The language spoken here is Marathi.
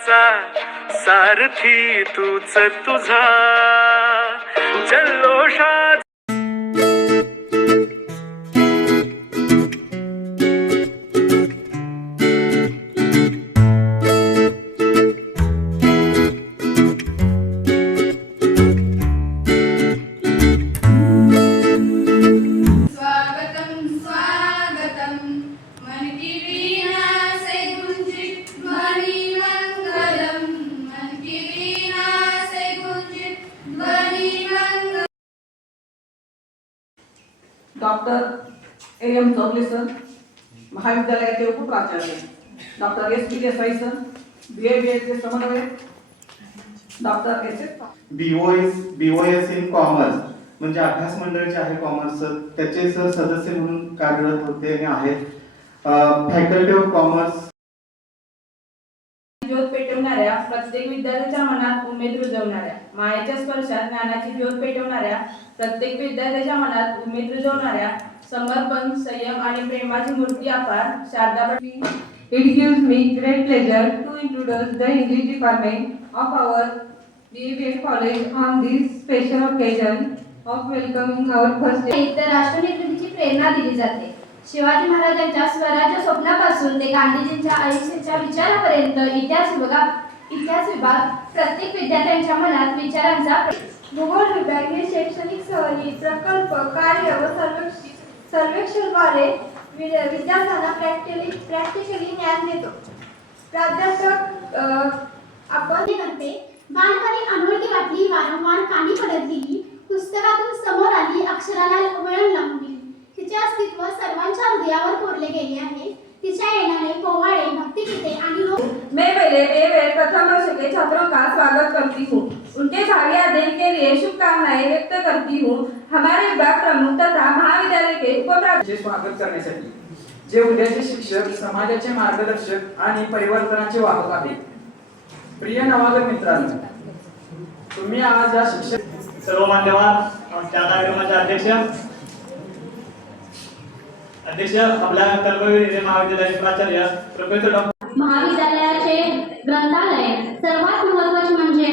माझा सारथी तूच तुझा जल्लोषा डॉक्टर A.M. चौगले सर, महाविद्यालयाचे उपप्राचार्य, doctor S.P. Desai sir, BA चे समन्वयक, doctor S.S. BOS in commerce म्हणजे अभ्यास मंडळाचे आहे कॉमर्स त्याचे सर सदस्य म्हणून कार्यरत होते आणि आहेत. फॅकल्टी ऑफ कॉमर्स ज्योत पेटवणाऱ्या, प्रत्येक विद्यार्थ्याच्या मनात उमेद रुजवणाऱ्या, मायेच्या स्पर्शात ज्ञानाची ज्योत पेटवणाऱ्या, प्रत्येक विद्यार्थ्याच्या मनात उमेद रुजवणाऱ्या, समर्पण, संयम आणि प्रेमाची मूर्ती अपार Sharda. It gives me great pleasure to introduce the English department of our BA college on this special occasion of welcoming our first. तर राष्ट्रनिर्मितीची प्रेरणा दिली जाते. शिवाजी महाराजांच्या स्वराज्य स्वप्नापासून ते गांधीजींच्या आयुष्याच्या विचारापर्यंत इतिहास विभाग प्रत्येक विद्यार्थ्यांच्या मनात विचारांचा. भूगोल विभाग हे शैक्षणिक सहली, प्रकल्प, कार्य व सर्वेक्षणद्वारे विद्यार्थ्यांना प्रॅक्टिकली ज्ञान देतो. प्राध्यापक आपण करते. बालपणी अनोळखी वाटली, वारंवार कानी पडत गेली, पुस्तकातून समोर आली, अक्षराला वळण लावून गेली. तिचे अस्तित्व सर्वांच्या हृदयावर कोरले गेले आहे. तिच्या येणारे पोवाडे, भक्तिगीते आणि मैं पहले प्रथम वर्ष के छात्रों का स्वागत करती हूँ. उनके भावी अध्ययन के लिए शुभकामनाएं व्यक्त करती हूँ. हमारे विभाग प्रमुख तथा महाविद्यालय के उपप्राचार्य स्वागत करण्यासाठी जे उद्याचे शिक्षक, समाजाचे मार्गदर्शक आणि परिवर्तनाचे वाहक आहेत. प्रिय नवागत मित्रांनो, तुम्ही आज या शिक्षक सर्व मान्यवर त्या कार्यक्रमाचे अध्यक्ष आपल्या कलबुर्गी महाविद्यालयाचे प्राचार्य प्रोफेसर डॉक्टर. महाविद्यालयाचे ग्रंथालय सर्वात महत्त्वाचे म्हणजे